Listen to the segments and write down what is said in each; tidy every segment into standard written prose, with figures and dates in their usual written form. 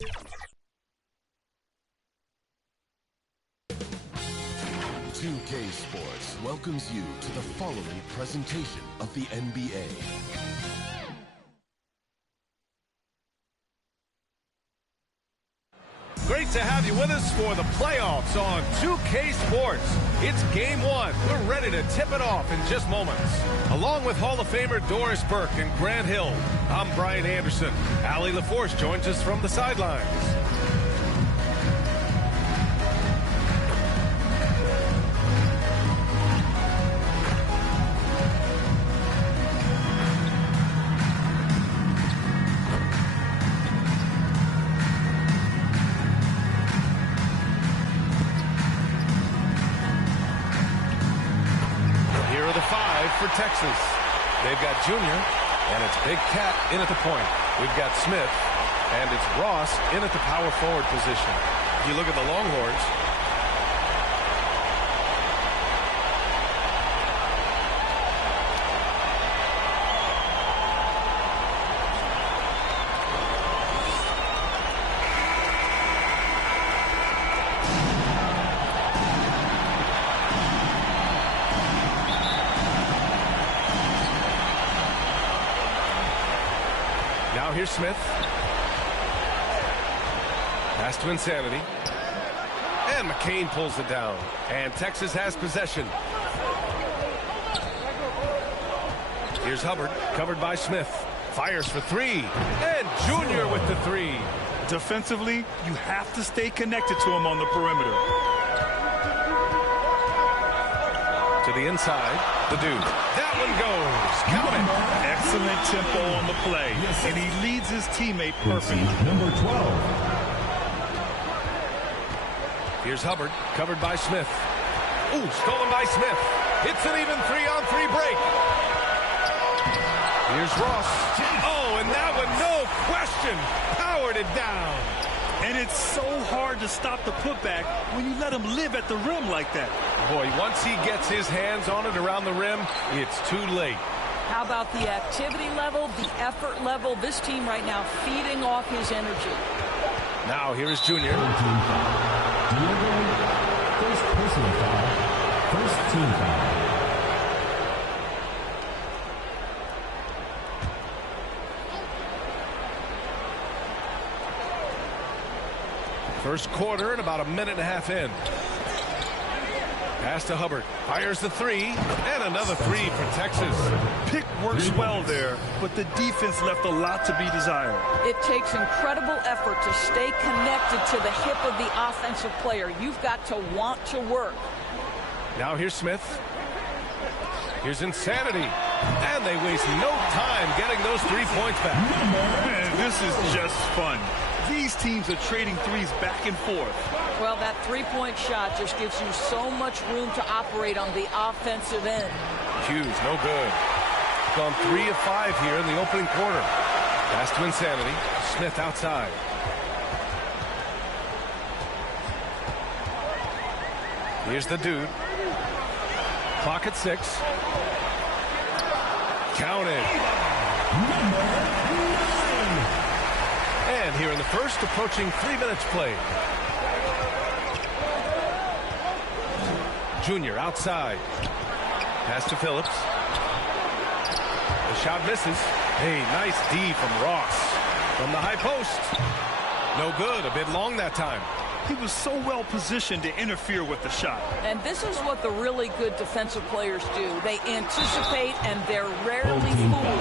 Ncaa Sports welcomes you to the following presentation of the NBA. Great to have you with us for the playoffs on 2K Sports. It's game one. We're ready to tip it off in just moments. Along with Hall of Famer Doris Burke and Grant Hill, I'm Brian Anderson. Allie LaForce joins us from the sidelines. For Texas. They've got Junior, and it's Big Cat in at the point. We've got Smith, and it's Ross in at the power forward position. You look at the Longhorns. Now here's Smith. Pass to Insanity. And McCain pulls it down. And Texas has possession. Here's Hubbard, covered by Smith. Fires for three. And Junior with the three. Defensively, you have to stay connected to him on the perimeter. To the inside, the dude. That one goes. Count it. Excellent tempo on the play, and he leads his teammate perfectly. Number 12. Here's Hubbard, covered by Smith. Ooh, stolen by Smith. It's an even 3-on-3 break. Here's Ross. Oh, and that one, no question, powered it down. And it's so hard to stop the putback when you let him live at the rim like that. Boy, once he gets his hands on it around the rim, it's too late. How about the activity level, the effort level? This team right now feeding off his energy. Now here is Junior. First personal foul. First team foul. First quarter and about a minute and a half in. Pass to Hubbard. Fires the three. And another three for Texas. Pick works well there, but the defense left a lot to be desired. It takes incredible effort to stay connected to the hip of the offensive player. You've got to want to work. Now here's Smith. Here's Insanity. And they waste no time getting those 3 points back. Man, this is just fun. These teams are trading threes back and forth. Well, that three-point shot just gives you so much room to operate on the offensive end. Hughes, no good. Gone 3 of 5 here in the opening quarter. Pass to Insanity. Smith outside. Here's the dude. Clock at 6. Counted. And here in the first, approaching 3 minutes played. Junior outside. Pass to Phillips. The shot misses. Hey, nice D from Ross. From the high post. No good. A bit long that time. He was so well positioned to interfere with the shot. And this is what the really good defensive players do. They anticipate and they're rarely fooled.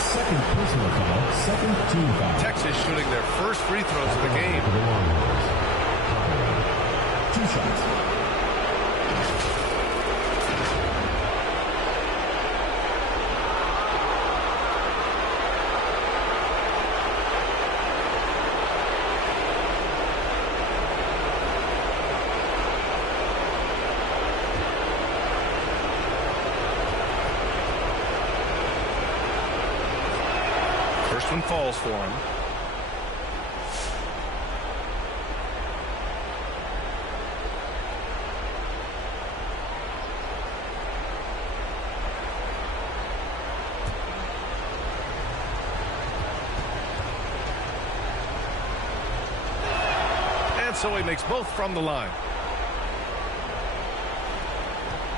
Second personal foul, second team foul. Texas shooting their first free throws of the game. For the Longhorns. 2 shots. First one falls for him. so he makes both from the line.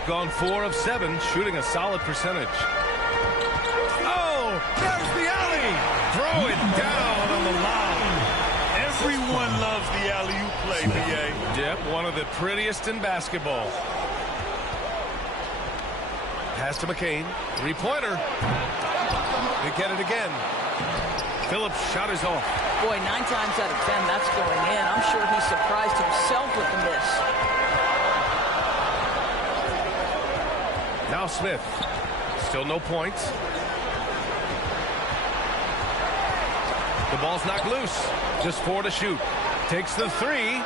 Gone 4 of 7, shooting a solid percentage. Oh, there's the alley. Throw it down on the line. Everyone loves the alley-oop play, B.A. Yep, one of the prettiest in basketball. Pass to McCain. Three-pointer. They get it again. Phillips' shot is off. Boy, 9 times out of 10, that's going in. I'm sure he surprised himself with the miss. Now Smith. Still no points. The ball's knocked loose. Just 4 to shoot. Takes the 3.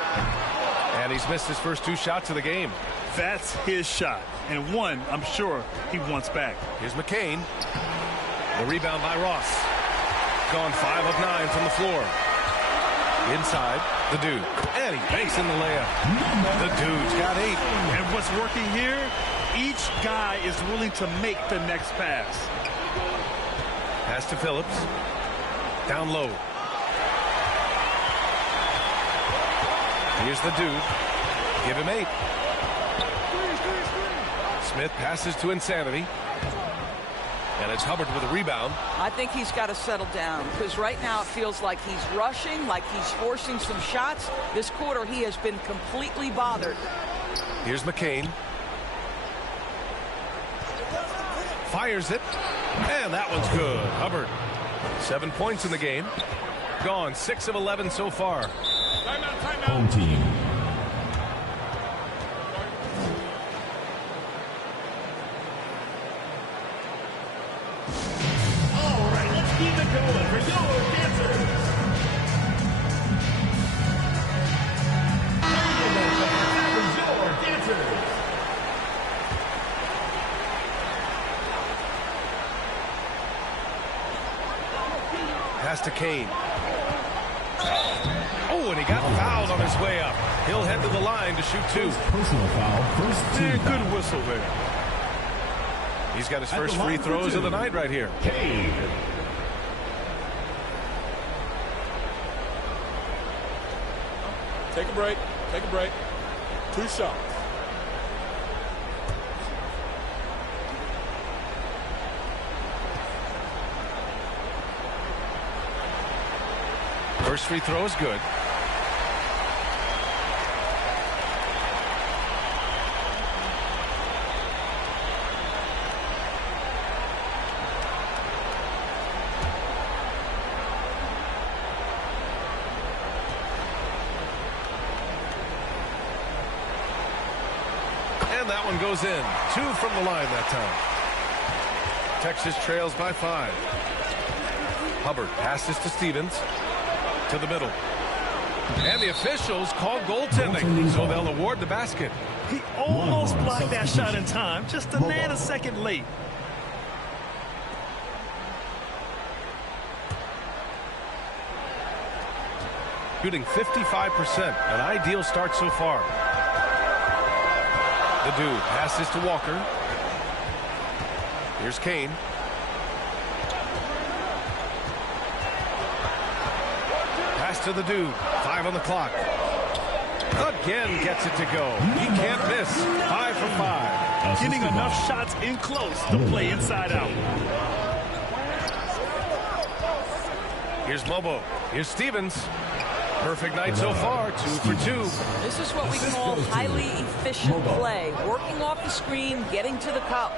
And he's missed his first 2 shots of the game. That's his shot. And one, I'm sure, he wants back. Here's McCain. The rebound by Ross. Gone 5 of 9 from the floor. Inside, the dude. And he banks in the layup. The dude's got 8. And what's working here? Each guy is willing to make the next pass. Pass to Phillips. Down low. Here's the dude. Give him 8. Smith passes to Insanity. And it's Hubbard with a rebound. I think he's got to settle down because right now it feels like he's rushing, like he's forcing some shots. This quarter he has been completely bothered. Here's McCain. Fires it. And that one's good. Hubbard. 7 points in the game. Gone 6 of 11 so far. Home team. All right, let's keep it going for your dancers. That was your dancers. Pass to Kane. Oh, and he got fouled on his way up. He'll head to the line to shoot 2. Personal foul. First team And foul. good whistle there. He's got his first free throws of the night right here. Cade. Take a break. Take a break. 2 shots. First free throw is good. And that one goes in. 2 from the line that time. Texas trails by 5. Hubbard passes to Stevens. To the middle. And the officials call goaltending, so they'll award the basket. He almost blocked that shot in time, just a nanosecond late. Shooting 55%, an ideal start so far. The dude passes to Walker. Here's Kane. Pass to the dude. 5 on the clock. Again gets it to go. He can't miss. 5 for 5. Getting enough shots in close to play inside out. Here's Mobo. Here's Stevens. Perfect night so far. 2 for 2. This is what we call highly efficient play. Working off the screen, getting to the cup.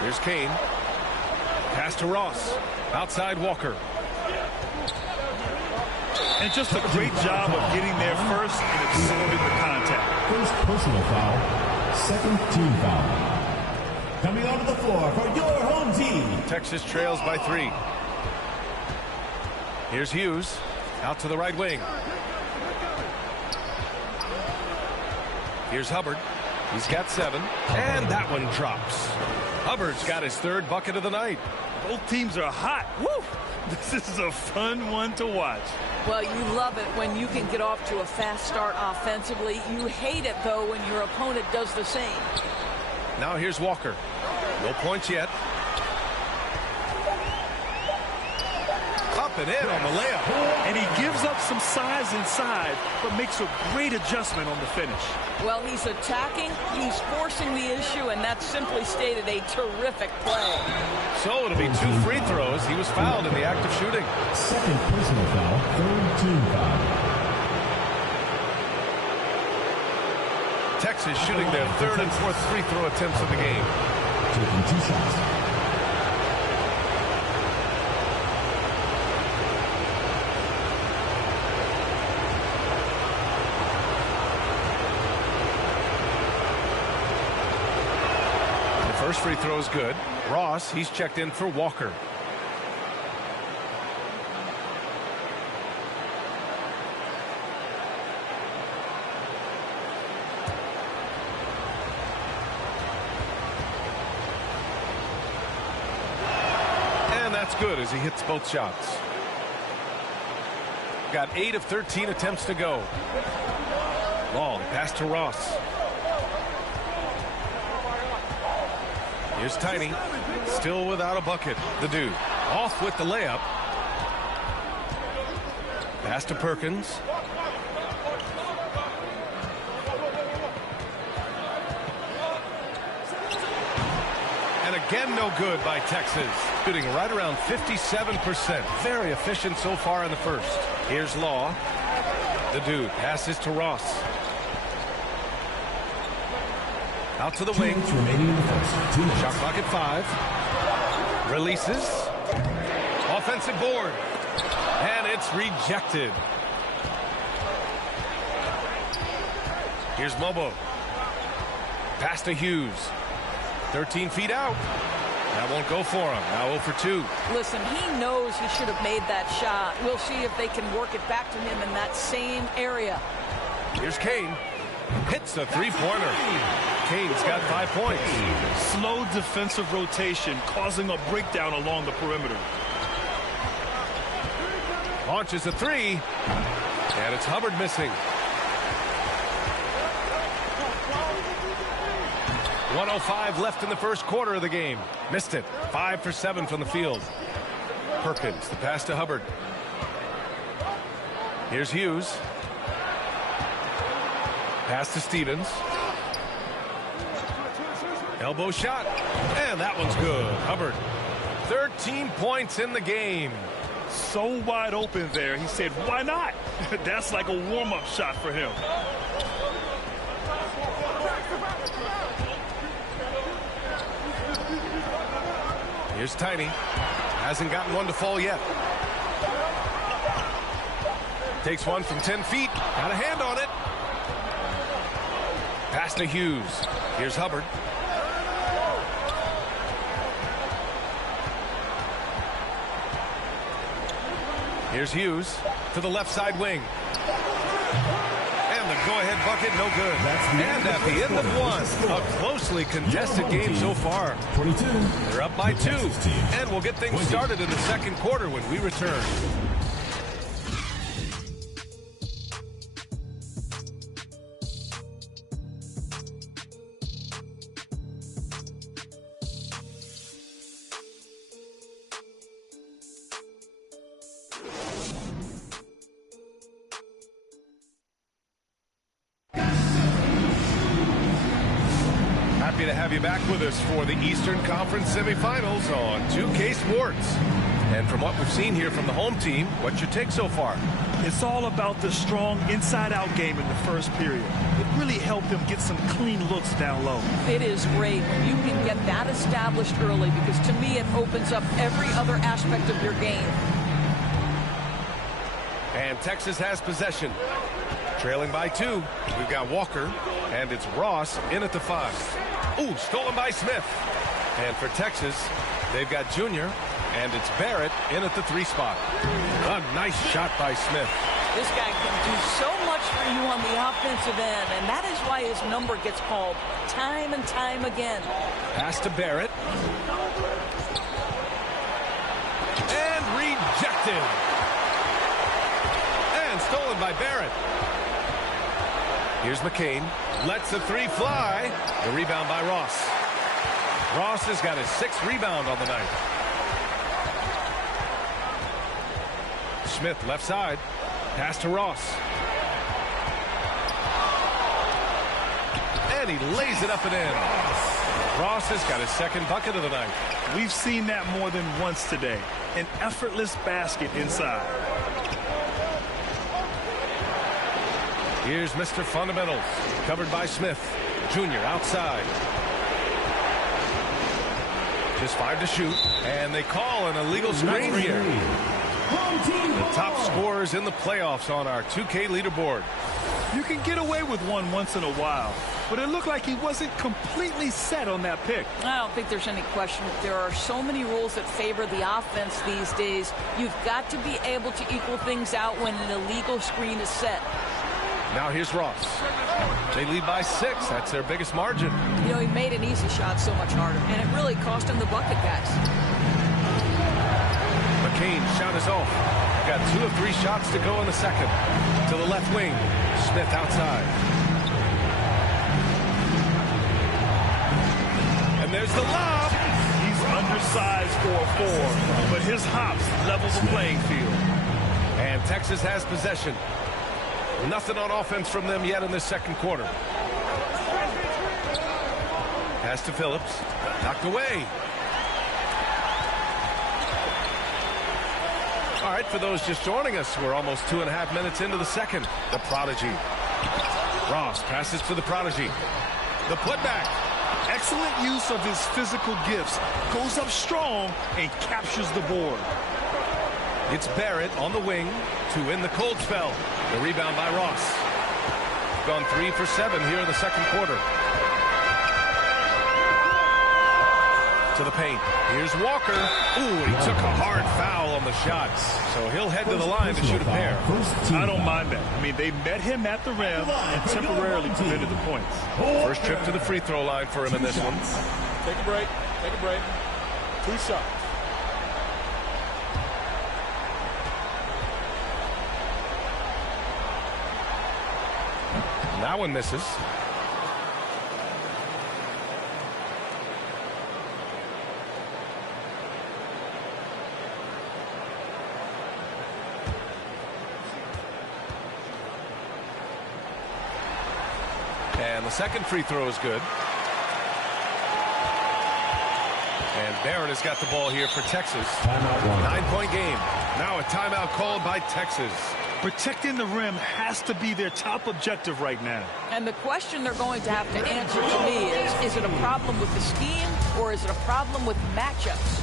Here's Kane. Pass to Ross. Outside Walker. And just a great job of getting there first and absorbing the contact. First personal foul. Second team foul. Coming onto the floor for your home team. Texas trails by 3. Here's Hughes. Out to the right wing. Here's Hubbard. He's got 7. And that one drops. Hubbard's got his 3rd bucket of the night. Both teams are hot. Woo! This is a fun one to watch. Well, you love it when you can get off to a fast start offensively. You hate it, though, when your opponent does the same. Now here's Walker. No points yet. Up and in on the layup. And he gives up some size inside, but makes a great adjustment on the finish. Well, he's attacking, he's forcing the issue, and that's simply stated a terrific play. So it'll be 2 free throws. He was fouled in the act of shooting. Second personal foul, third team foul. Texas shooting their 3rd and 4th free throw attempts of the game. Taking 2 shots. First free throw is good. Ross, he's checked in for Walker. And that's good as he hits both shots. Got 8 of 13 attempts to go. Long pass to Ross. Here's Tiny, still without a bucket. The dude off with the layup. Pass to Perkins. And again, no good by Texas. Shooting right around 57%. Very efficient so far in the first. Here's Law. The dude passes to Ross. Out to the wing. Remaining in the first. 2 minutes. Shot clock at 5. Releases. Offensive board. And it's rejected. Here's Mobo. Pass to Hughes. 13 feet out. That won't go for him. Now 0 for 2. Listen, he knows he should have made that shot. We'll see if they can work it back to him in that same area. Here's Kane. Hits a 3-pointer. Kane's got 5 points. Slow defensive rotation causing a breakdown along the perimeter. Launches a 3. And it's Hubbard missing. 1:05 left in the first quarter of the game. Missed it. 5 for 7 from the field. Perkins, the pass to Hubbard. Here's Hughes. Pass to Stevens. Elbow shot. And that one's good. Hubbard. 13 points in the game. So wide open there. He said, why not? That's like a warm-up shot for him. Here's Tiny. Hasn't gotten one to fall yet. Takes one from 10 feet. Got a hand on it. Pass to Hughes. Here's Hubbard. Here's Hughes to the left side wing. And the go-ahead bucket, no good. And at the end of one, a closely contested game so far. 22. They're up by 2. And we'll get things started in the second quarter when we return. Happy to have you back with us for the Eastern Conference semifinals on 2K Sports. And from what we've seen here from the home team, what's your take so far? It's all about the strong inside-out game in the first period. It really helped them get some clean looks down low. It is great when you can get that established early, because to me it opens up every other aspect of your game. And Texas has possession. Trailing by 2. We've got Walker, and it's Ross in at the 5. Ooh, stolen by Smith. And for Texas, they've got Junior, and it's Barrett in at the 3 spot. A nice shot by Smith. This guy can do so much for you on the offensive end, and that is why his number gets called time and time again. Pass to Barrett. And rejected. And stolen by Barrett. Here's McCain. Lets the 3 fly. The rebound by Ross. Ross has got his 6th rebound on the night. Smith left side. Pass to Ross. And he lays it up and in. Ross has got his second bucket of the night. We've seen that more than once today. An effortless basket inside. Here's Mr. Fundamentals, covered by Smith. Junior outside. Just 5 to shoot, and they call an illegal screen here. The top scorers in the playoffs on our 2K leaderboard. You can get away with one once in a while, but it looked like he wasn't completely set on that pick. I don't think there's any question. There are so many rules that favor the offense these days. You've got to be able to equal things out when an illegal screen is set. Now here's Ross. They lead by 6. That's their biggest margin. You know, he made an easy shot so much harder, and it really cost him the bucket, guys. McCain's shot is off. Got 2 of 3 shots to go in the second. To the left wing. Smith outside. And there's the lob. He's undersized for a 4, but his hops level the playing field. And Texas has possession. Nothing on offense from them yet in this second quarter. Pass to Phillips. Knocked away. All right, for those just joining us, we're almost 2.5 minutes into the second. The Prodigy. Ross passes to the Prodigy. The putback. Excellent use of his physical gifts. Goes up strong and captures the board. It's Barrett on the wing to win the cold spell. The rebound by Ross. Gone 3 for 7 here in the second quarter. To the paint. Here's Walker. Ooh, he took a hard foul on the shot. So he'll head to the line to shoot a pair. I don't mind that. I mean, they met him at the rim and temporarily prevented the points. First trip to the free throw line for him in this one. Take a break. Take a break. 2 shots. That one misses. And the second free throw is good. And Barrett has got the ball here for Texas. 9-point game. Now a timeout called by Texas. Protecting the rim has to be their top objective right now. And the question they're going to have to answer to me is it a problem with the scheme or is it a problem with matchups?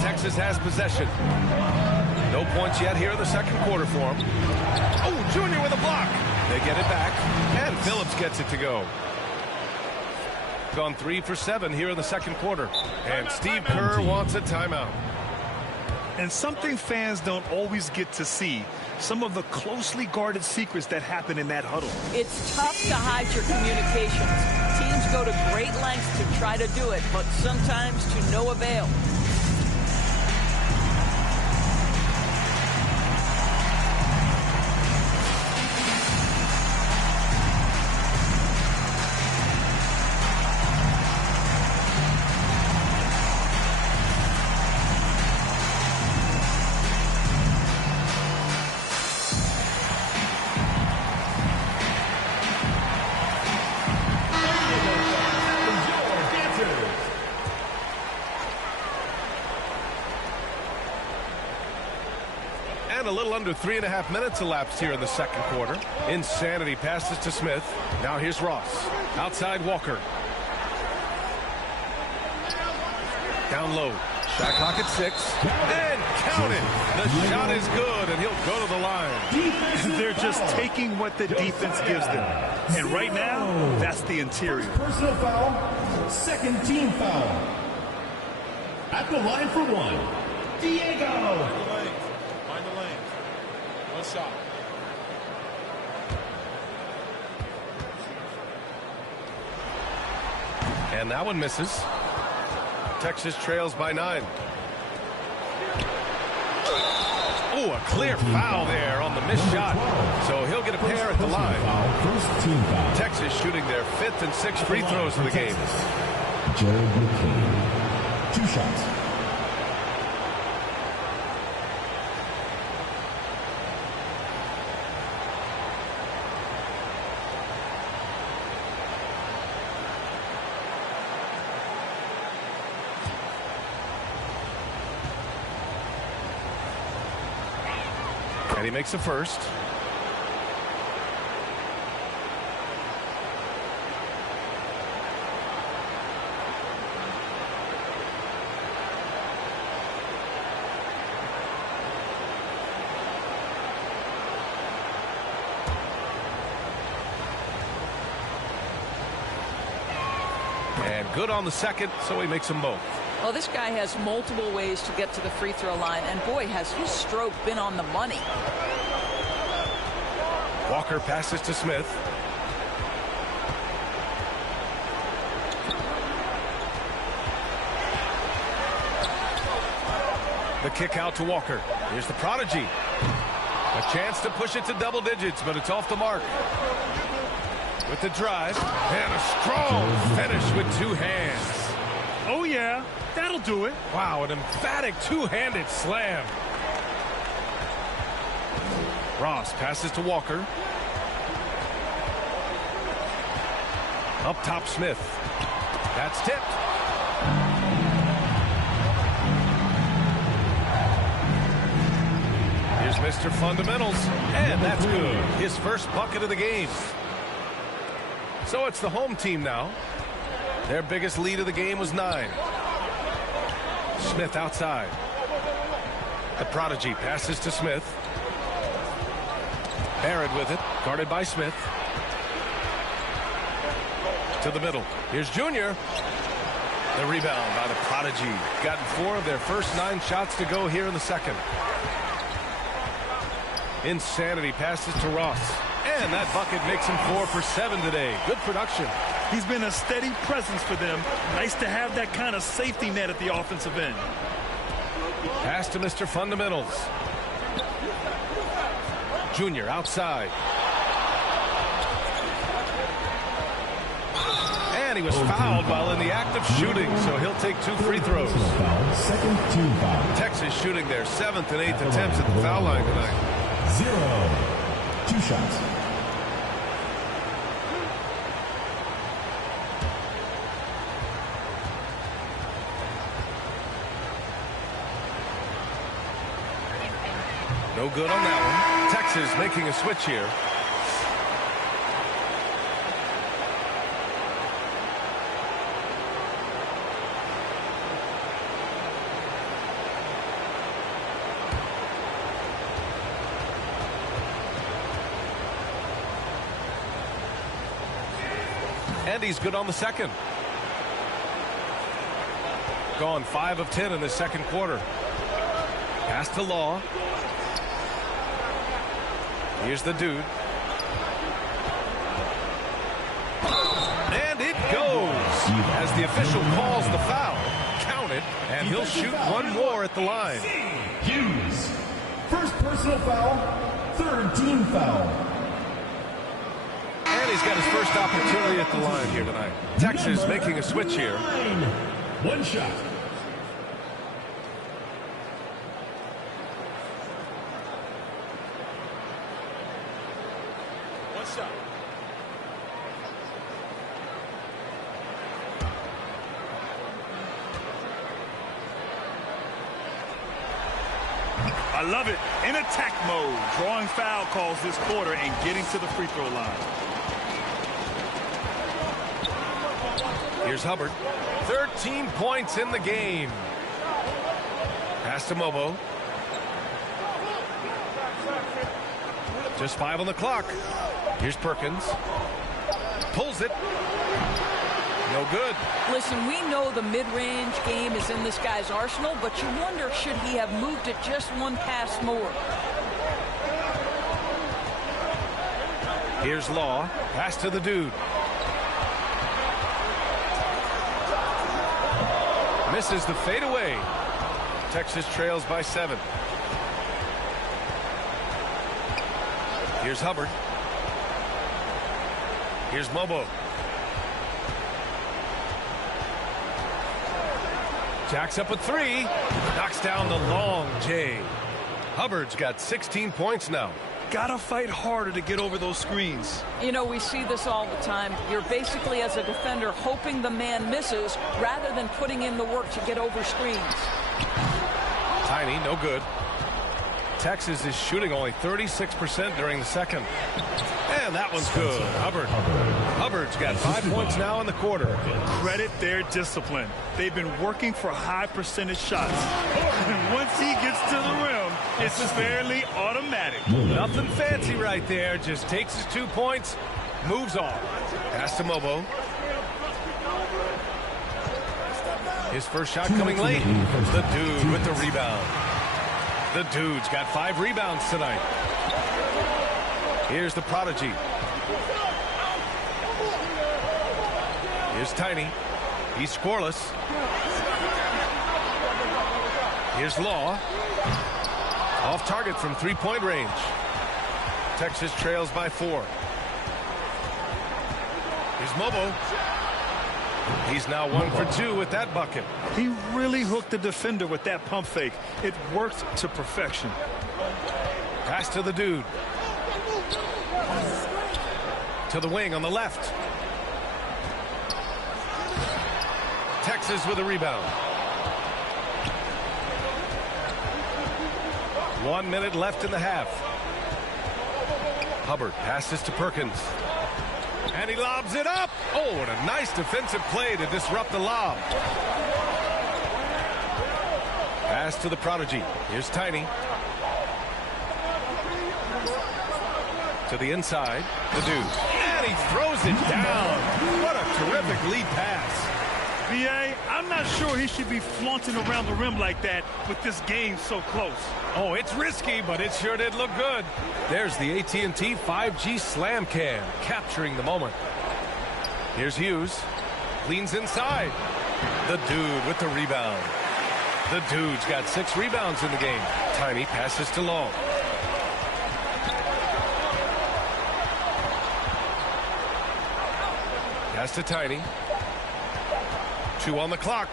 Texas has possession. No points yet here in the second quarter for him. Oh, Junior with a block. They get it back, and Phillips gets it to go. Gone 3 for 7 here in the second quarter. And Steve Kerr wants a timeout. And something fans don't always get to see, some of the closely guarded secrets that happen in that huddle. It's tough to hide your communications. Teams go to great lengths to try to do it, but sometimes to no avail. And a little under 3.5 minutes elapsed here in the second quarter. Insanity passes to Smith. Now here's Ross. Outside Walker. Down low. Shot clock at 6. And count it. The shot is good, and he'll go to the line. They're just taking what the defense gives them. And right now, that's the interior. Personal foul. Second team foul. At the line for one, Diego. Find the lane. One shot. And that one misses. Texas trails by 9. Oh, a clear foul there on the missed shot. So he'll get a pair at the line. First team foul. Texas shooting their 5th and 6th free throws of the game. Joe McCain. 2 shots. And he makes the first. And good on the second, so he makes them both. Well, this guy has multiple ways to get to the free throw line, and boy, has his stroke been on the money. Walker passes to Smith. The kick out to Walker. Here's the prodigy. A chance to push it to double digits, but it's off the mark. With the drive, and a strong finish with 2 hands. Oh, yeah, that'll do it. Wow, an emphatic 2-handed slam. Ross passes to Walker. Up top, Smith. That's tipped. Here's Mr. Fundamentals, and that's good. His first bucket of the game. So it's the home team now. Their biggest lead of the game was 9. Smith outside. The prodigy passes to Smith. Barrett with it, guarded by Smith. To the middle. Here's Junior. The rebound by the prodigy. Gotten 4 of their first 9 shots to go here in the second. Insanity passes to Ross. And that bucket makes him 4 for 7 today. Good production. He's been a steady presence for them. Nice to have that kind of safety net at the offensive end. Pass to Mr. Fundamentals. Junior outside. And he was fouled while in the act of shooting, so he'll take 2 free throws. Second team foul. Texas shooting their 7th and 8th attempts at the foul line tonight. 0. 2 shots. No good on that one. Texas making a switch here. And he's good on the second. Gone 5 of 10 in the second quarter. Pass to Law. Here's the dude. And it goes. As the official calls the foul. Count it. And he'll shoot 1 more at the line. Hughes. First personal foul. 3rd team foul. And he's got his first opportunity at the line here tonight. Texas making a switch here. 1 shot. I love it. In attack mode, drawing foul calls this quarter and getting to the free throw line. Here's Hubbard. 13 points in the game. Pass to Mobo. Just 5 on the clock. Here's Perkins. Pulls it. No good. Listen, we know the mid-range game is in this guy's arsenal, but you wonder, should he have moved it just one pass more? Here's Law. Pass to the dude. Misses the fadeaway. Texas trails by 7. Here's Hubbard. Here's Mobo. Jacks up a 3. Knocks down the long J. Hubbard's got 16 points now. Gotta fight harder to get over those screens. You know, we see this all the time. You're basically, as a defender, hoping the man misses rather than putting in the work to get over screens. Tiny, no good. Texas is shooting only 36% during the second. And that one's good. Hubbard's got 5 points now in the quarter. Credit their discipline. They've been working for high percentage shots. And once he gets to the rim, it's fairly automatic. Nothing fancy right there. Just takes his 2 points, moves on. Pass to Mobo. His first shot coming late. The dude with the rebound. The dude's got 5 rebounds tonight. Here's the prodigy. Here's Tiny. He's scoreless. Here's Law. Off target from 3-point range. Texas trails by 4. Here's Mobo. He's now 1 for 2 with that bucket. He really hooked the defender with that pump fake. It worked to perfection. Pass to the dude. To the wing on the left. Texas with a rebound. 1 minute left in the half. Hubbard passes to Perkins. And he lobs it up. Oh, and a nice defensive play to disrupt the lob. Pass to the prodigy. Here's Tiny. To the inside. The dude. And he throws it down. What a terrific lead pass. B.A., I'm not sure he should be flaunting around the rim like that with this game so close. Oh, it's risky, but it sure did look good. There's the AT&T 5G Slam Cam, capturing the moment. Here's Hughes. Leans inside. The dude with the rebound. The dude's got 6 rebounds in the game. Tiny passes to Long. Pass to Tiny. 2 on the clock.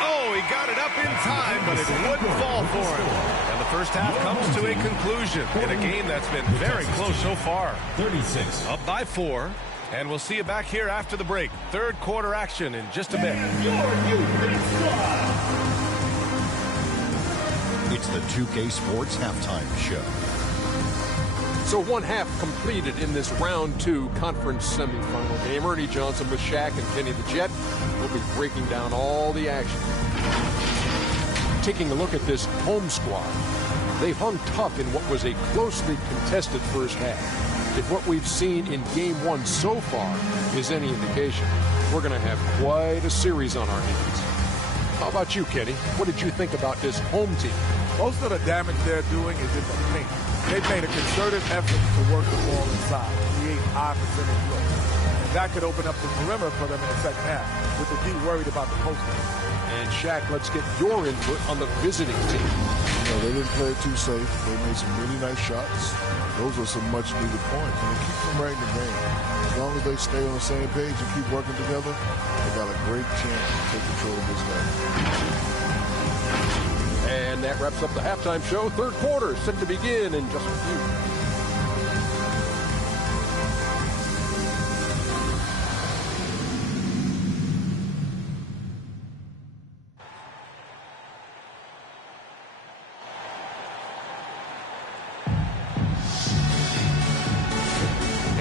Oh, he got it up in time, but it wouldn't fall for him. And the first half comes to a conclusion in a game that's been very close so far. 36. Up by 4, and we'll see you back here after the break. Third quarter action in just a bit. It's the 2K Sports Halftime Show. So 1 half completed in this round 2 conference semifinal game. Ernie Johnson with Shaq and Kenny the Jet will be breaking down all the action. Taking a look at this home squad, they hung tough in what was a closely contested first half. If what we've seen in game 1 so far is any indication, we're going to have quite a series on our hands. How about you, Kenny? What did you think about this home team? Most of the damage they're doing is in the paint. They've made a concerted effort to work the ball inside, create high percentage looks. And that could open up the perimeter for them in the second half, with the D worried about the post game. And Shaq, let's get your input on the visiting team. You know, they didn't play it too safe. They made some really nice shots. Those were some much-needed points. And they keep them right in the game. As long as they stay on the same page and keep working together, they got a great chance to take control of this game. And that wraps up the halftime show. Third quarter set to begin in just a few.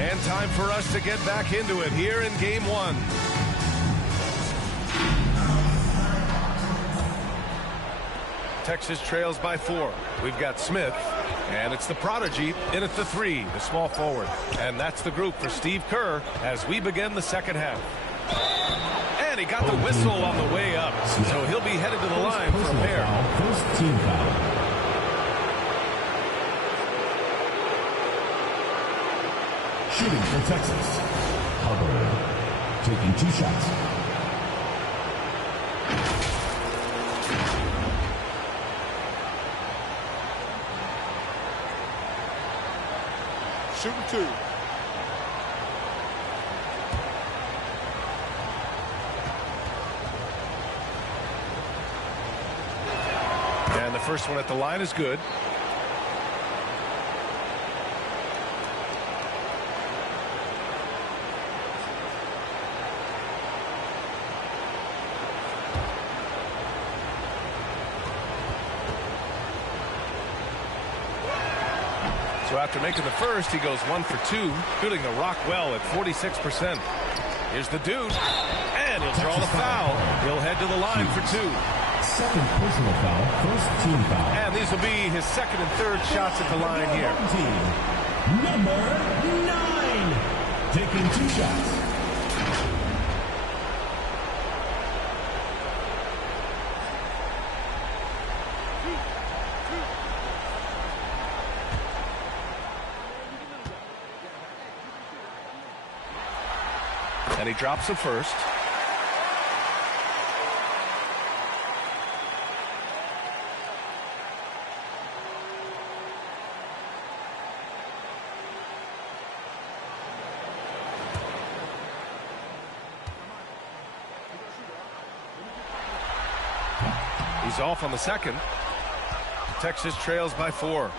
And time for us to get back into it here in game 1. Texas trails by 4. We've got Smith, and it's the prodigy in at the 3, the small forward. And that's the group for Steve Kerr as we begin the second half. And he got the whistle on the way up, so he'll be headed to the line for a pair. First team foul. Shooting for Texas. Hubbard taking 2 shots. Shooting 2. And the first one at the line is good. So after making the first, he goes 1 for 2, shooting the rock well at 46%. Here's the dude, and he'll draw the foul. He'll head to the line for 2. Second personal foul, first team foul. And these will be his second and third shots at the line here. Number 9, taking 2 shots. And he drops the first. He's off on the second. Texas trails by 4.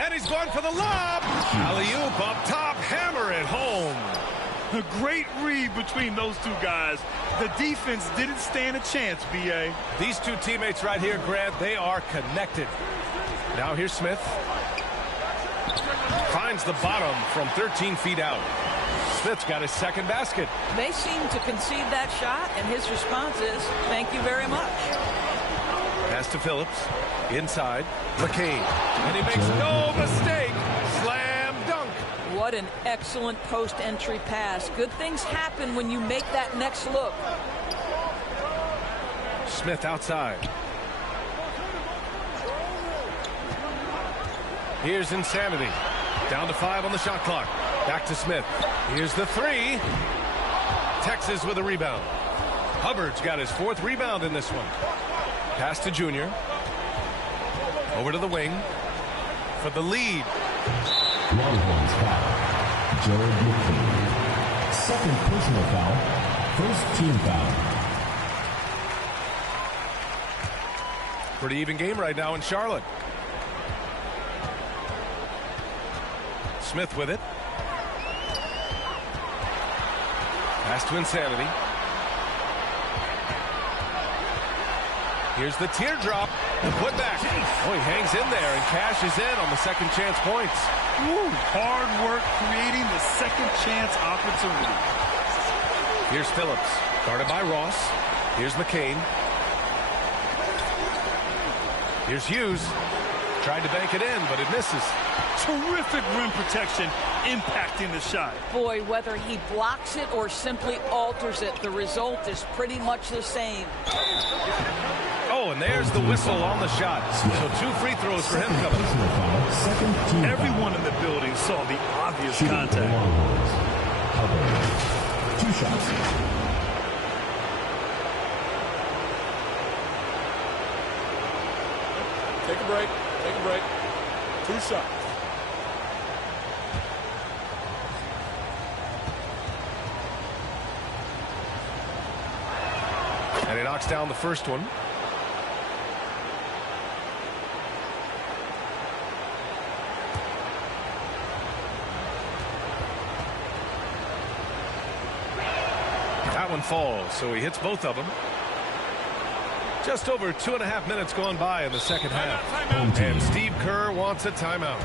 And he's going for the lob. Alley-oop up top, hammer it home. A great read between those two guys. The defense didn't stand a chance, B.A. These two teammates right here, Grant, they are connected. Now here's Smith. Finds the bottom from 13 feet out. Smith's got his second basket. They seem to concede that shot, and his response is, thank you very much. Pass to Phillips. Inside. McCain. And he makes no mistake. Slam dunk. What an excellent post-entry pass. Good things happen when you make that next look. Smith outside. Here's Insanity. Down to 5 on the shot clock. Back to Smith. Here's the 3. Texas with a rebound. Hubbard's got his 4th rebound in this one. Pass to Junior. Over to the wing for the lead. Longhorns foul. Jared McCain. Second personal foul. First team foul. Pretty even game right now in Charlotte. Smith with it. Pass to Insanity. Here's the teardrop. The putback. Oh, he hangs in there and cashes in on the second chance points. Ooh, hard work creating the second chance opportunity. Here's Phillips. Guarded by Ross. Here's McCain. Here's Hughes. Tried to bank it in, but it misses. Terrific rim protection impacting the shot. Boy, whether he blocks it or simply alters it, the result is pretty much the same. Oh, and there's the whistle on the shot. So 2 free throws for him coming. Everyone in the building saw the obvious contact. Hubbard. 2 shots. Take a break. Take a break. 2 shots. And he knocks down the first one. That one falls, so he hits both of them. Just over 2.5 minutes gone by in the second half. And Steve Kerr wants a timeout.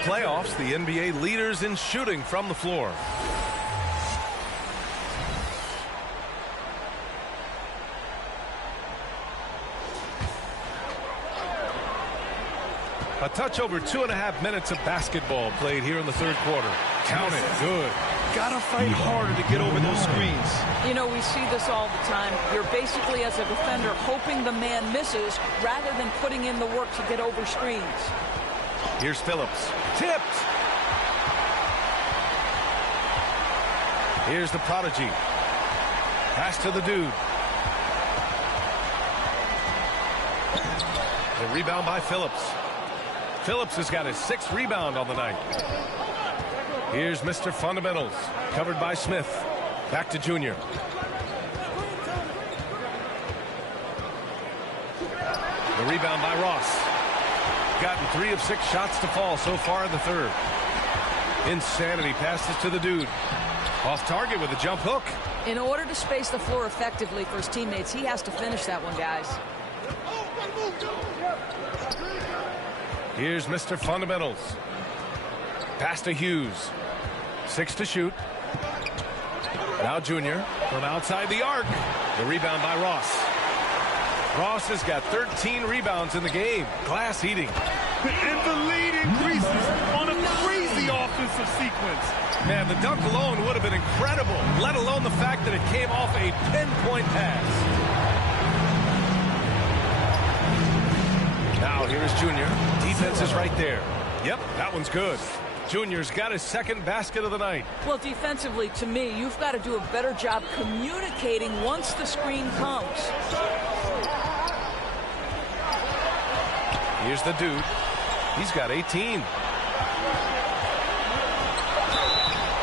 playoffs, the NBA leaders in shooting from the floor. A touch over 2.5 minutes of basketball played here in the third quarter. Count it. Good. Gotta fight harder to get over those screens. You know, we see this all the time. You're basically, as a defender, hoping the man misses rather than putting in the work to get over screens. Here's Phillips. Tipped. Here's the prodigy. Pass to the dude. The rebound by Phillips. Phillips has got his 6th rebound on the night. Here's Mr. Fundamentals, covered by Smith. Back to Junior. The rebound by Ross. Gotten 3 of 6 shots to fall so far in the third. Insanity passes to the dude. Off target with a jump hook. In order to space the floor effectively for his teammates, he has to finish that one, guys. Here's Mr. Fundamentals. Pass to Hughes. 6 to shoot. Now Junior from outside the arc. The rebound by Ross. Ross has got 13 rebounds in the game. Glass eating. And the lead increases on a crazy offensive sequence. Man, the dunk alone would have been incredible, let alone the fact that it came off a pinpoint pass. Now here's Junior. Defense is right there. Yep, that one's good. Junior's got his 2nd basket of the night. Well, defensively, to me, you've got to do a better job communicating once the screen comes. Here's the dude. He's got 18.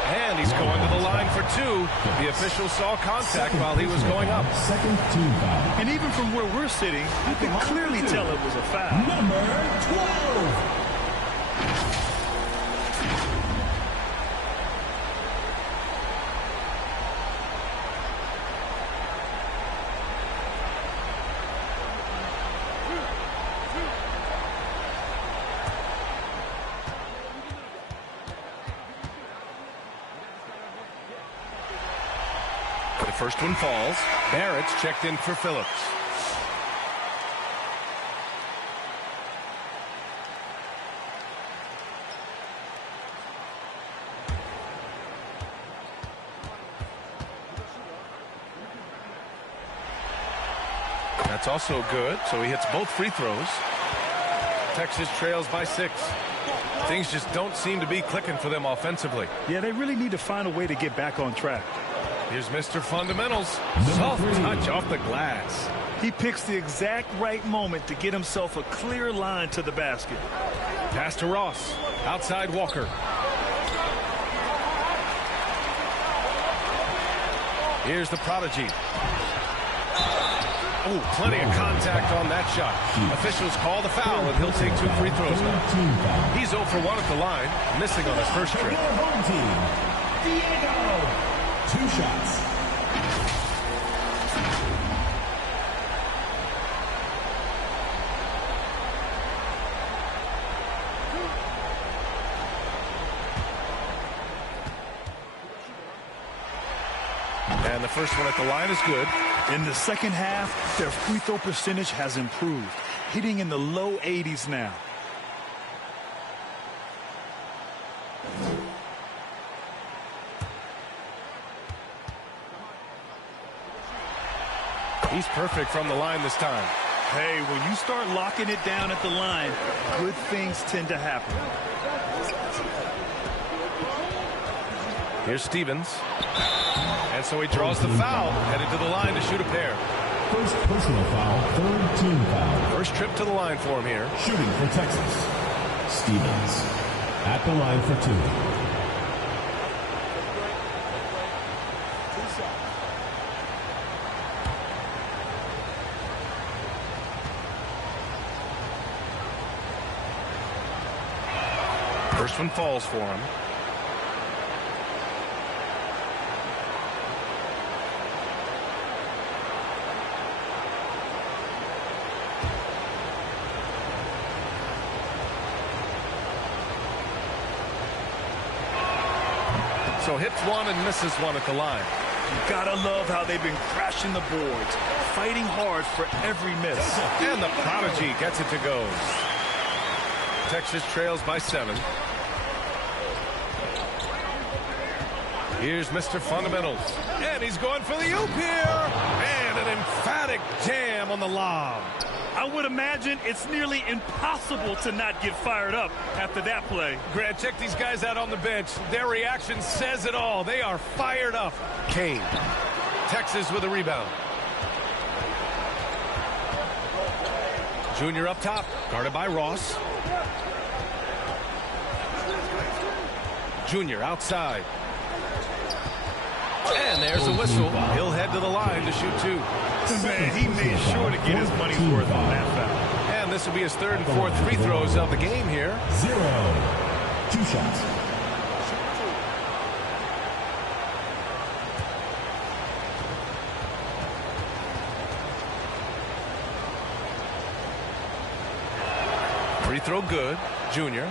And he's going to the line for 2. The official saw contact while he was going up. Second team foul. And even from where we're sitting, you can clearly tell it was a foul. Number 12. The first one falls. Barrett's checked in for Phillips. That's also good, so he hits both free throws. Texas trails by 6. Things just don't seem to be clicking for them offensively. Yeah, they really need to find a way to get back on track. Here's Mr. Fundamentals. Soft touch off the glass. He picks the exact right moment to get himself a clear line to the basket. Pass to Ross. Outside Walker. Here's the prodigy. Oh, plenty of contact on that shot. Officials call the foul, and he'll take 2 free throws now. He's 0 for 1 at the line, missing on his first trip. Home team, Diego. 2 shots. And the first one at the line is good. In the second half, their free throw percentage has improved, hitting in the low 80s now. He's perfect from the line this time. Hey, when you start locking it down at the line, good things tend to happen. Here's Stevens. And so he draws the foul, headed to the line to shoot a pair. First personal foul, 3rd team foul. First trip to the line for him here. Shooting for Texas, Stevens. At the line for 2. First one falls for him. So hits one and misses one at the line. You gotta love how they've been crashing the boards, fighting hard for every miss. And the Prodigy gets it to go. Texas trails by 7. Here's Mr. Fundamentals. And he's going for the oop here. And an emphatic jam on the lob. I would imagine it's nearly impossible to not get fired up after that play. Grant, check these guys out on the bench. Their reaction says it all. They are fired up. Kane. Texas with a rebound. Junior up top, guarded by Ross. Junior outside. And there's a whistle. He'll head to the line to shoot 2. Man, he made sure to get his money's worth on that foul. And this will be his 3rd and 4th free throws of the game here. 0. 2 shots. Free throw good. Junior.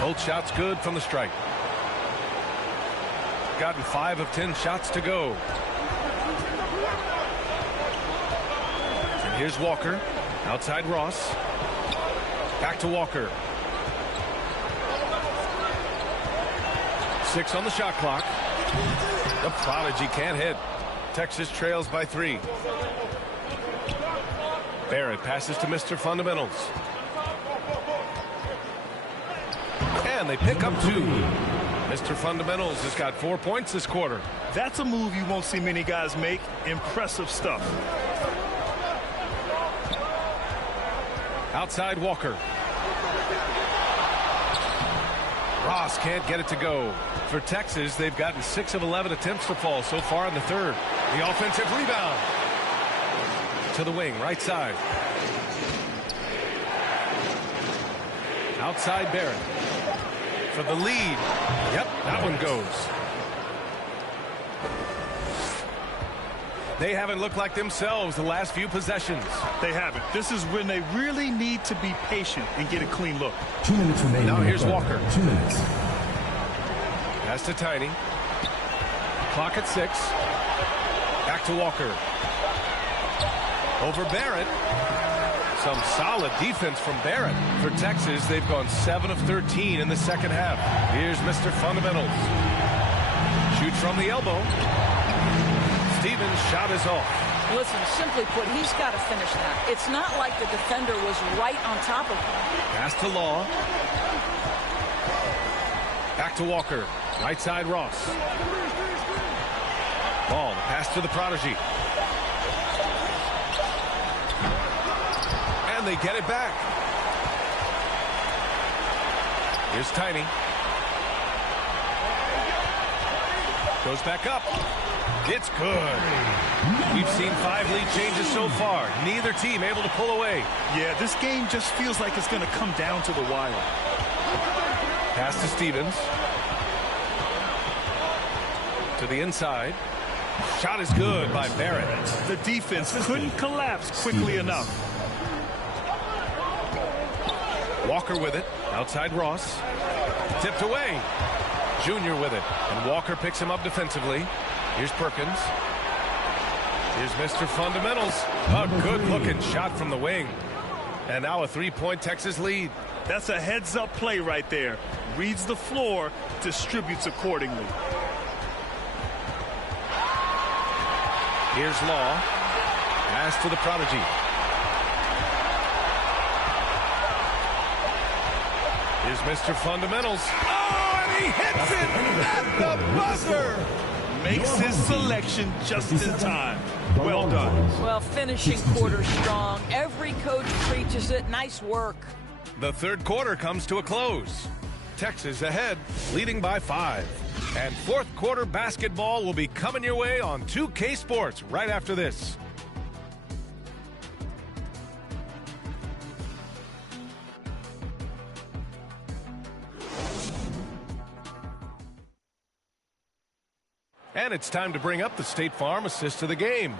Both shots good from the stripe. Gotten 5 of 10 shots to go. And here's Walker. Outside Ross. Back to Walker. 6 on the shot clock. The Prodigy can't hit. Texas trails by 3. Barrett passes to Mr. Fundamentals. And they pick up 2. Mr. Fundamentals has got 4 points this quarter. That's a move you won't see many guys make. Impressive stuff. Outside Walker. Ross can't get it to go. For Texas, they've gotten 6 of 11 attempts to fall so far in the 3rd. The offensive rebound. To the wing, right side. Outside Barrett. For the lead. Yep, that one goes. They haven't looked like themselves the last few possessions. They haven't. This is when they really need to be patient and get a clean look. 2 minutes remaining. Now here's Walker. 2 minutes. Pass to Tiny. Clock at 6. Back to Walker. Over Barrett. Some solid defense from Barrett. For Texas, they've gone 7 of 13 in the second half. Here's Mr. Fundamentals. Shoots from the elbow. Stevens' shot is off. Listen, simply put, he's got to finish that. It's not like the defender was right on top of him. Pass to Law. Back to Walker. Right side Ross. Ball. Pass to the Prodigy. And they get it back. Here's Tiny. Goes back up. It's good. We've seen 5 lead changes so far. Neither team able to pull away. Yeah, this game just feels like it's going to come down to the wire. Pass to Stevens. To the inside. Shot is good by Barrett. The defense couldn't collapse quickly enough. Walker with it. Outside Ross. Tipped away. Junior with it. And Walker picks him up defensively. Here's Perkins. Here's Mr. Fundamentals. A good-looking shot from the wing. And now a 3-point Texas lead. That's a heads-up play right there. Reads the floor, distributes accordingly. Here's Law. Pass to the Prodigy. Here's Mr. Fundamentals. Oh, and he hits it at the buzzer. Makes his selection just in time. Well done. Well, finishing quarter strong. Every coach preaches it. Nice work. The third quarter comes to a close. Texas ahead, leading by 5. And fourth quarter basketball will be coming your way on 2K Sports right after this. And it's time to bring up the State Farm assist of the game.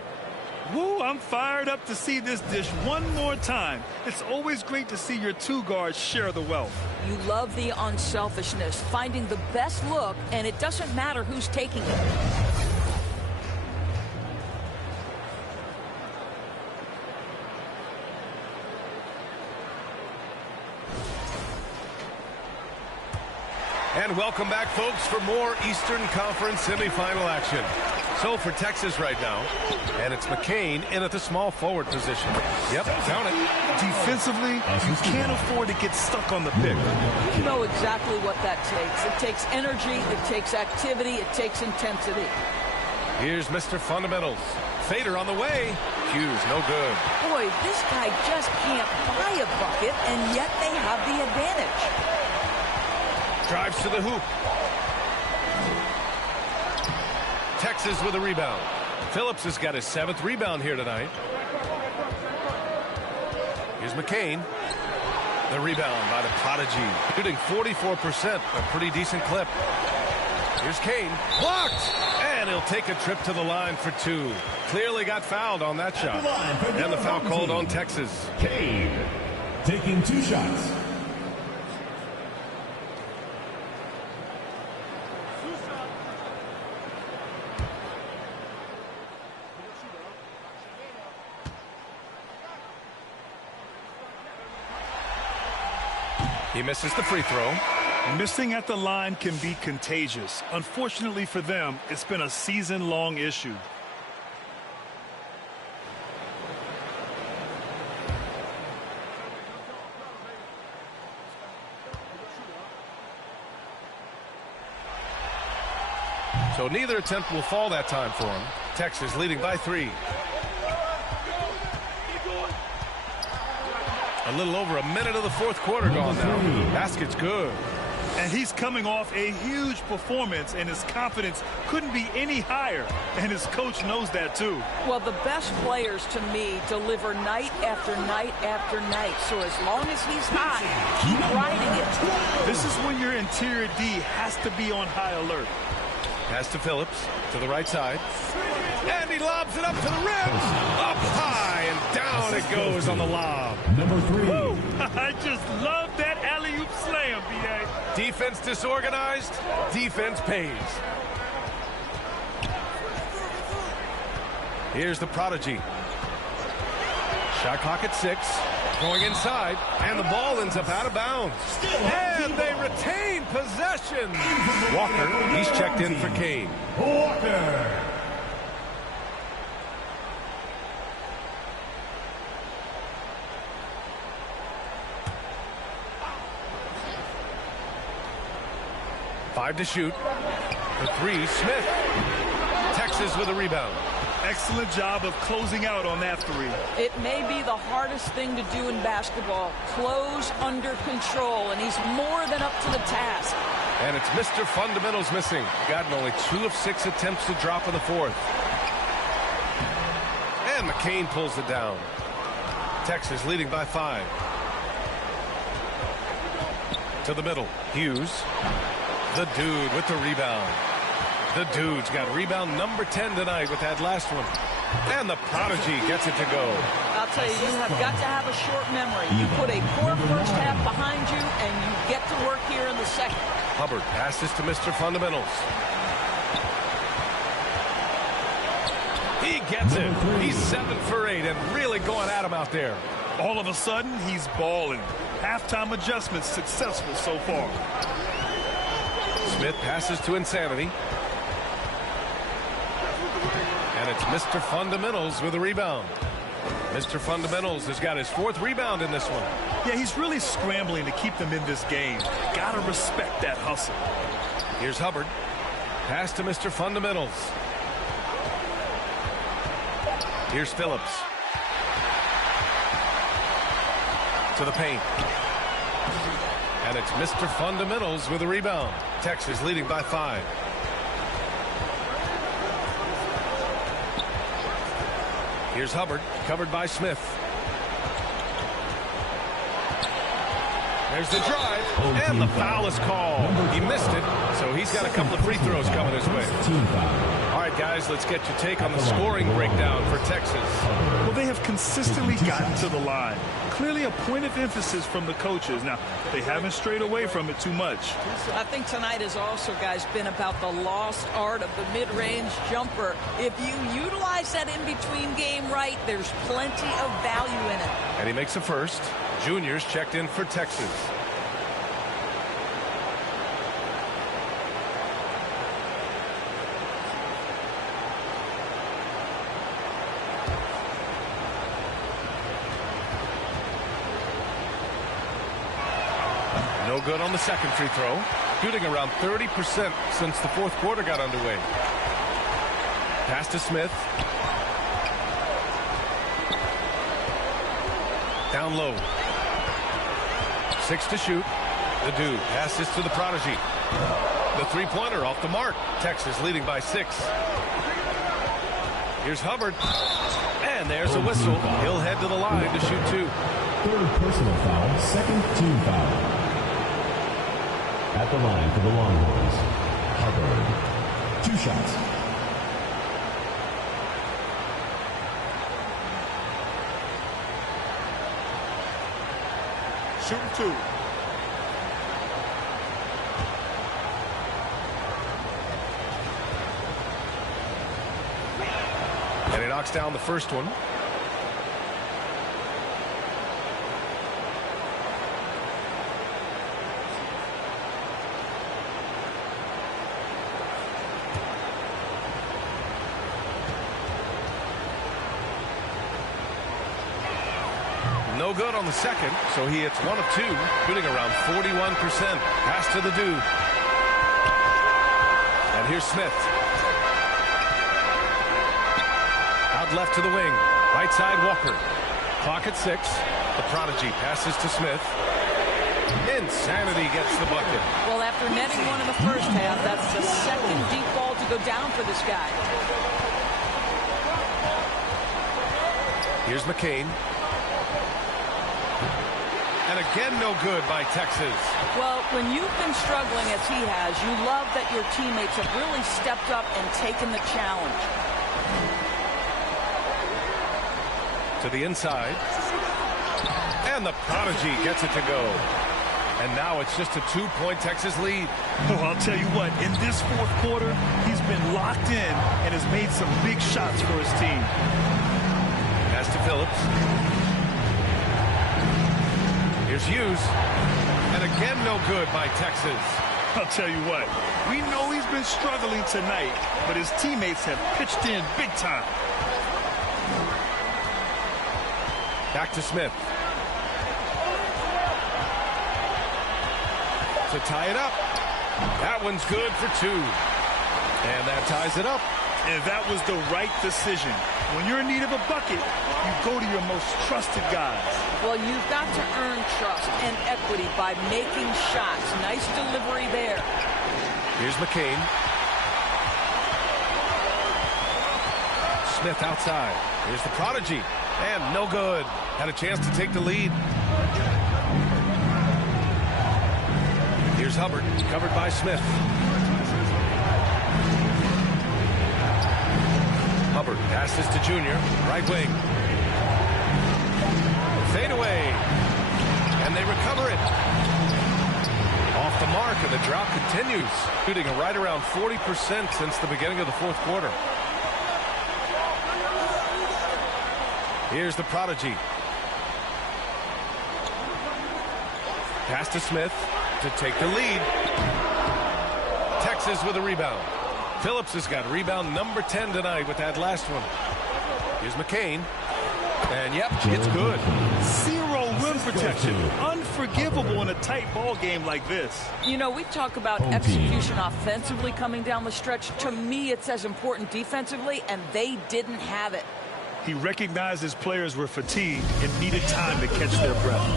Woo, I'm fired up to see this dish one more time. It's always great to see your two guards share the wealth. You love the unselfishness, finding the best look, and it doesn't matter who's taking it. And welcome back, folks, for more Eastern Conference semifinal action. So for Texas right now, and it's McCain in at the small forward position. Yep, count it. Defensively, you can't afford to get stuck on the pick. You know exactly what that takes. It takes energy, it takes activity, it takes intensity. Here's Mr. Fundamentals. Fader on the way. Hughes, no good. Boy, this guy just can't buy a bucket, and yet they have the advantage. Drives to the hoop. Texas with a rebound. Phillips has got his 7th rebound here tonight. Here's McCain. The rebound by the prodigy. Shooting 44%, a pretty decent clip. Here's Kane. Blocked! And he'll take a trip to the line for 2. Clearly got fouled on that shot. And the foul called on Texas. Kane taking 2 shots. He misses the free throw. Missing at the line can be contagious. Unfortunately for them, it's been a season-long issue. So neither attempt will fall that time for him. Texas leading by 3. A little over a minute of the 4th quarter gone now. Basket's good. And he's coming off a huge performance, and his confidence couldn't be any higher. And his coach knows that, too. Well, the best players, to me, deliver night after night after night. So as long as he's hot, keep riding it. This is when your interior D has to be on high alert. Pass to Phillips, to the right side. And he lobs it up to the rim. Up high, and down it goes on the lob. Number 3. Woo! I just love that alley-oop slam, B.A. Defense disorganized, defense pays. Here's the prodigy. Shot clock at 6. Going inside, and the ball ends up out of bounds. And they retain possession. Walker, he's checked in for Kane. Walker. Five to shoot. The 3, Smith. Texas with a rebound. Excellent job of closing out on that 3. It may be the hardest thing to do in basketball. Close under control, and he's more than up to the task. And it's Mr. Fundamentals missing. Gotten only 2 of 6 attempts to drop in the 4th. And McCain pulls it down. Texas leading by 5. To the middle. Hughes. The dude with the rebound. The dude's got rebound number 10 tonight with that last one. And the prodigy gets it to go. I'll tell you, you have got to have a short memory. You put a poor first half behind you, and you get to work here in the second. Hubbard passes to Mr. Fundamentals. He gets it. He's 7 for 8 and really going at him out there. All of a sudden, he's balling. Halftime adjustments successful so far. Smith passes to Insanity. And it's Mr. Fundamentals with a rebound. Mr. Fundamentals has got his 4th rebound in this one. Yeah, he's really scrambling to keep them in this game. Gotta respect that hustle. Here's Hubbard. Pass to Mr. Fundamentals. Here's Phillips. To the paint. And it's Mr. Fundamentals with a rebound. Texas leading by 5. Here's Hubbard, covered by Smith. There's the drive, and the foul is called. He missed it, so he's got a couple of free throws coming his way. right, guys, let's get your take on the scoring breakdown for Texas. Well, they have consistently gotten to the line. Clearly a point of emphasis from the coaches. Now, they haven't strayed away from it too much. I think tonight has also, guys, been about the lost art of the mid-range jumper. If you utilize that in-between game right, there's plenty of value in it. And he makes a first. Juniors checked in for Texas. No good on the second free throw. Shooting around 30% since the fourth quarter got underway. Pass to Smith. Down low. 6 to shoot. The dude passes to the prodigy. The three-pointer off the mark. Texas leading by 6. Here's Hubbard. And there's a whistle. He'll head to the line to shoot 2. Third personal foul, second team foul. At the line for the Longhorns, Hubbard. 2 shots. Shooting 2. And he knocks down the first one. No good on the second, so he hits 1 of 2, shooting around 41%. Pass to the dude. And here's Smith. Out left to the wing. Right side, Walker. Clock at 6. The prodigy passes to Smith. Insanity gets the bucket. Well, after netting 1 in the first half, that's the second deep ball to go down for this guy. Here's McCain. And again, no good by Texas. Well, when you've been struggling as he has, you love that your teammates have really stepped up and taken the challenge. To the inside. And the prodigy gets it to go. And now it's just a 2-point Texas lead. Oh, I'll tell you what, in this fourth quarter, he's been locked in and has made some big shots for his team. Pass to Phillips. Here's Hughes. And again, no good by Texas. I'll tell you what, we know he's been struggling tonight, but his teammates have pitched in big time. Back to Smith. To tie it up. That one's good for 2. And that ties it up. And that was the right decision. When you're in need of a bucket, you go to your most trusted guys. Well, you've got to earn trust and equity by making shots. Nice delivery there. Here's McCain. Smith outside. Here's the prodigy. And no good. Had a chance to take the lead. Here's Hubbard. Covered by Smith. Hubbard passes to Junior. Right wing. Fade away. And they recover it. Off the mark, and the drought continues. Shooting right around 40% since the beginning of the fourth quarter. Here's the prodigy. Pass to Smith to take the lead. Texas with a rebound. Phillips has got rebound number 10 tonight with that last one. Here's McCain. And yep, it's good. Zero rim protection. Unforgivable in a tight ball game like this. You know, we talk about execution offensively coming down the stretch. To me, it's as important defensively, and they didn't have it. He recognized his players were fatigued and needed time to catch their breath.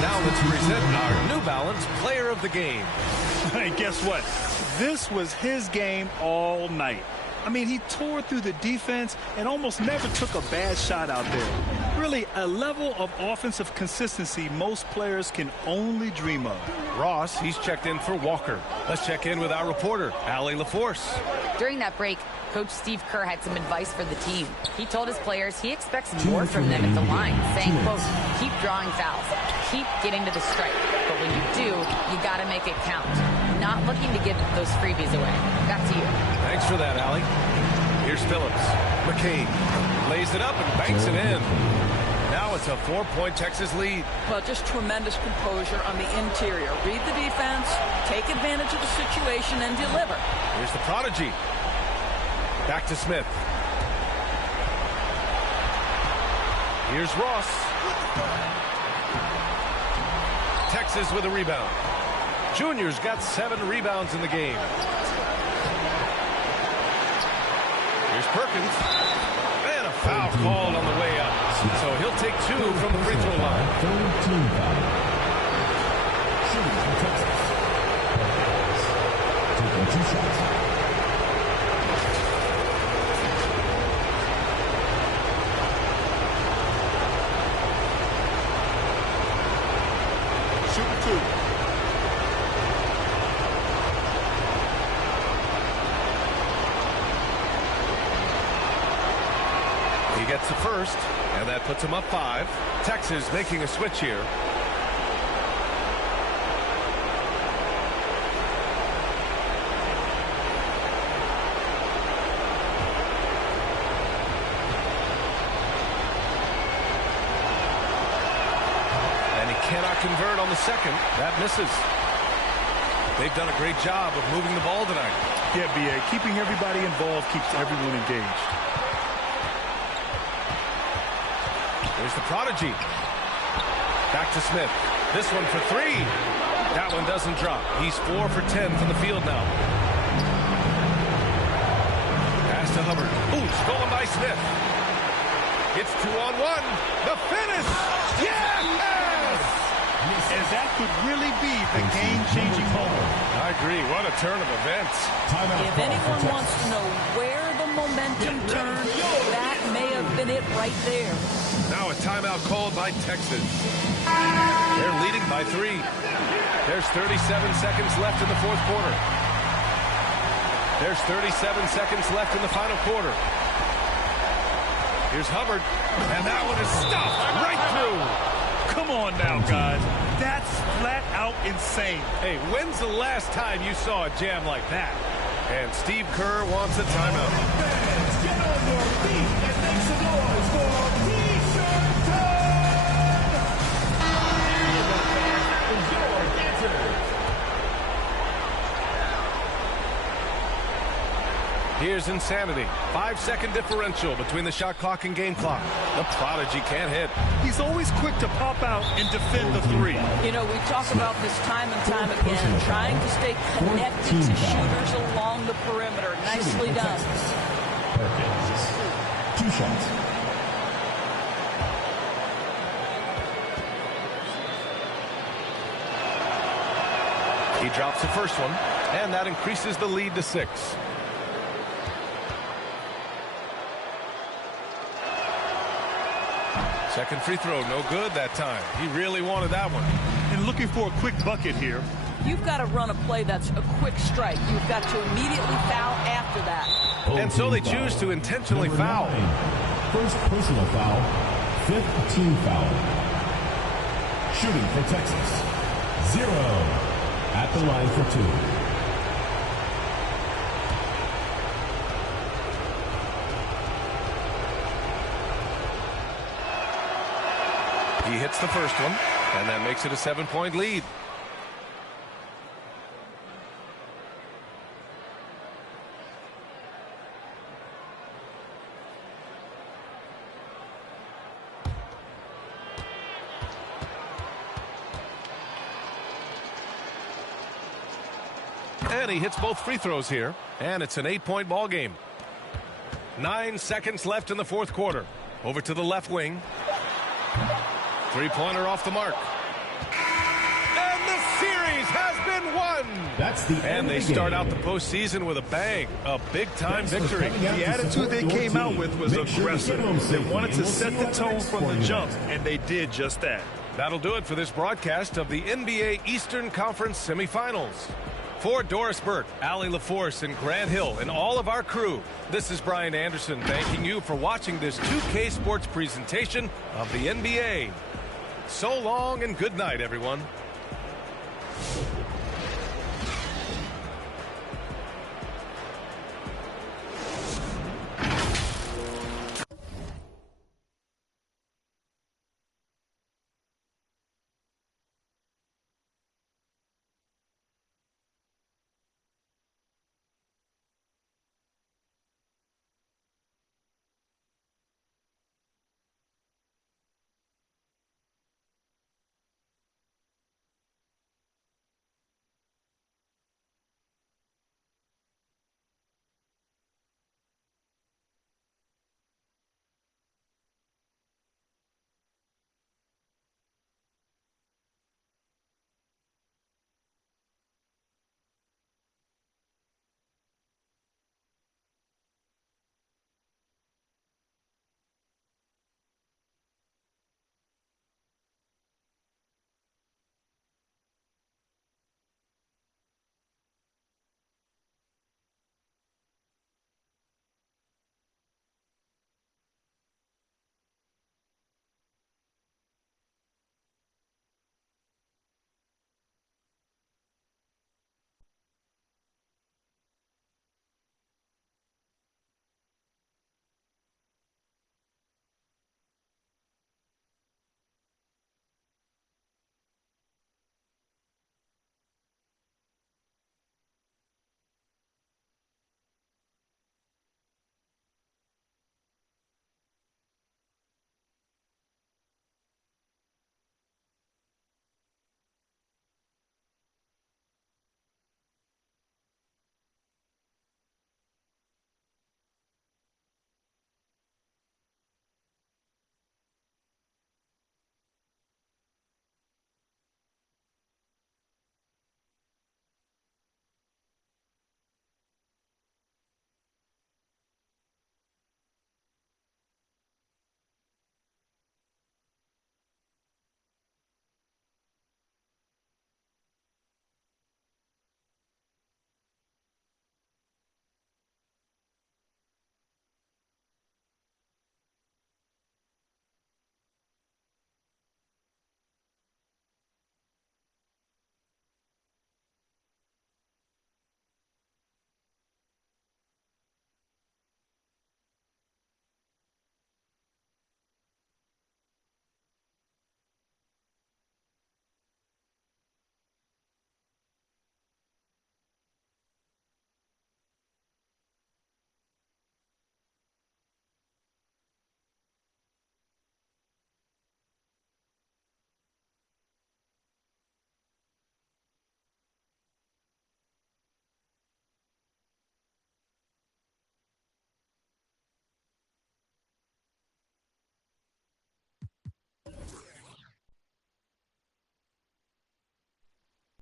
Now let's present our New Balance Player of the Game. Hey, guess what? This was his game all night. I mean, he tore through the defense and almost never took a bad shot out there. Really, a level of offensive consistency most players can only dream of. Ross, he's checked in for Walker. Let's check in with our reporter, Allie LaForce. During that break, Coach Steve Kerr had some advice for the team. He told his players he expects more from them at the line, saying, quote, keep drawing fouls, keep getting to the stripe. But when you do, you got to make it count. Not looking to give those freebies away. Back to you. Thanks for that, Allie. Here's Phillips. McCain lays it up and banks it in. Now it's a 4-point Texas lead. Well, just tremendous composure on the interior. Read the defense, take advantage of the situation, and deliver. Here's the prodigy. Back to Smith. Here's Ross. Texas with a rebound. Junior's got 7 rebounds in the game. Here's Perkins. And a foul called on the way up. So he'll take 2 from the free throw line. Third team foul. Shooting for Texas. Taking 2 shots. Gets the first, and that puts him up 5. Texas making a switch here. And he cannot convert on the second. That misses. They've done a great job of moving the ball tonight. Yeah, B.A. Keeping everybody involved keeps everyone engaged. There's the prodigy. Back to Smith. This one for 3. That one doesn't drop. He's 4 for 10 from the field now. Pass to Hubbard. Ooh, stolen by Smith. It's 2-on-1. The finish! Yes! And that could really be the game-changing moment. I agree. What a turn of events. If anyone wants to know where the momentum turned, that may have been it right there. Now a timeout called by Texas. They're leading by 3. There's 37 seconds left in the fourth quarter. There's 37 seconds left in the final quarter. Here's Hubbard, and that one is stuffed right through. Come on now, guys. That's flat out insane. Hey, when's the last time you saw a jam like that? And Steve Kerr wants a timeout. Fans, get on your feet and make some noise for T-shirt time! And your dancers. Here's insanity. 5-second differential between the shot clock and game clock. The prodigy can't hit. He's always quick to pop out and defend the 3. You know, we talk about this time and time again, trying to stay connected to shooters along the perimeter. Nicely done. Perkins. 2 shots. He drops the first one, and that increases the lead to 6. Second free throw, no good that time. He really wanted that one. And looking for a quick bucket here. You've got to run a play that's a quick strike. You've got to immediately foul after that. And so they choose to intentionally foul. 9. First personal foul. 5th team foul. Shooting for Texas. 0. At the line for 2. He hits the first one, and that makes it a 7-point lead. And he hits both free throws here, and it's an 8-point ball game. 9 seconds left in the fourth quarter. Over to the left wing. Three-pointer off the mark. And the series has been one. That's the And they start out the postseason with a bang, a big-time victory. The attitude they came out with was aggressive. They wanted to set the tone from the jump, and they did just that. That'll do it for this broadcast of the NBA Eastern Conference semifinals. For Doris Burke, Allie LaForce, and Grant Hill, and all of our crew, this is Brian Anderson thanking you for watching this 2K Sports presentation of the NBA. So long and good night, everyone.